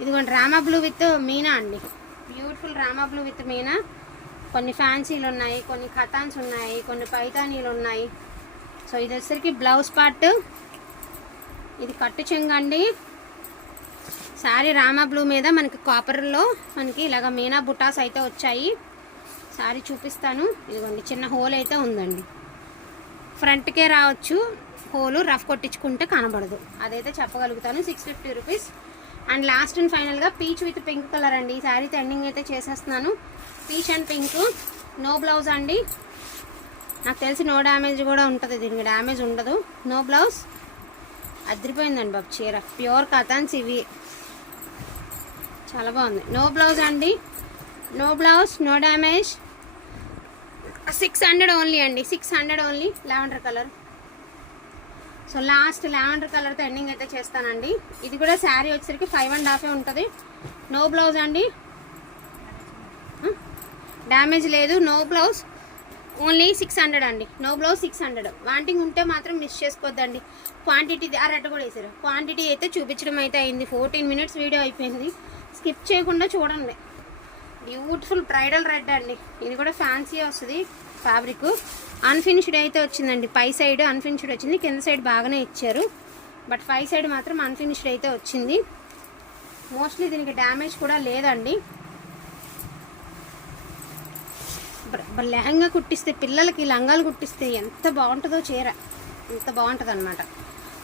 ఇదిగోండి Rama blue with Meena అండి, beautiful Rama blue with Meena. కొన్ని ఫ్యాన్సీలు ఉన్నాయి, కొన్ని ఖతాన్స్ ఉన్నాయి, కొన్ని పైతానీలు ఉన్నాయి. సో ఇది వచ్చేసరికి బ్లౌజ్ పార్ట్, ఇది కట్టు చెంగండి. శారీ రామా బ్లూ మీద మనకి కాపర్లో మనకి ఇలాగ మీనా బుటాస్ అయితే వచ్చాయి. శారీ చూపిస్తాను. ఇదిగోండి చిన్న హోల్ అయితే ఉందండి, ఫ్రంట్కే రావచ్చు హోలు, రఫ్ కొట్టించుకుంటే కనబడదు, అదైతే చెప్పగలుగుతాను. 650 రూపీస్. అండ్ లాస్ట్ అండ్ ఫైనల్గా పీచ్ విత్ పింక్ కలర్ అండి. ఈ శారీతో ఎండింగ్ అయితే చేసేస్తున్నాను. Peach and pink, no blouse అండి. నాకు తెలిసి నో డ్యామేజ్ కూడా ఉంటుంది, దీనికి డ్యామేజ్ ఉండదు. No blouse. అదిరిపోయిందండి బాబు చీర, ప్యూర్ కథన్స్ ఇవి, చాలా బాగుంది. నో బ్లౌజ్ అండి, no blouse, no damage. 600 only అండి, 600 only. Lavender colour. So last lavender కలర్తో ఎండింగ్ అయితే చేస్తానండి. ఇది కూడా శారీ వచ్చేసరికి 5.5 ఉంటుంది. నో బ్లౌజ్ అండి, డ్యామేజ్ లేదు. నో బ్లౌజ్, ఓన్లీ 600 అండి. No blouse 600. వాంటింగ్ ఉంటే మాత్రం మిస్ చేసుకోవద్దండి. క్వాంటిటీ ఆ రెడ్ కూడా వేసారు. క్వాంటిటీ అయితే చూపించడం అయితే అయింది. 14 మినిట్స్ వీడియో అయిపోయింది. స్కిప్ చేయకుండా చూడండి. బ్యూటిఫుల్ బ్రైడల్ రెడ్ అండి. ఇది కూడా ఫ్యాన్సీ వస్తుంది ఫ్యాబ్రిక్. అన్ఫినిష్డ్ అయితే వచ్చిందండి. పై సైడ్ అన్ఫినిష్డ్ వచ్చింది, కింద సైడ్ బాగానే ఇచ్చారు, బట్ పై సైడ్ మాత్రం అన్ఫినిష్డ్ అయితే వచ్చింది. మోస్ట్లీ దీనికి డ్యామేజ్ కూడా లేదండి. లెహంగా కుట్టిస్తే, పిల్లలకి లంగాలు కుట్టిస్తే ఎంత బాగుంటుందో చీర, ఎంత బాగుంటుంది అనమాట.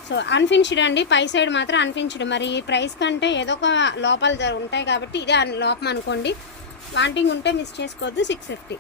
సో అన్ఫినిష్డ్ అండి, పై సైడ్ మాత్రం అన్ఫినిష్డ్. మరి ఈ ప్రైస్ కంటే ఏదో ఒక లోపాలు ఉంటాయి కాబట్టి ఇదే లోపం అనుకోండి. వాంటింగ్ ఉంటే మిస్ చేసుకోవద్దు. 650.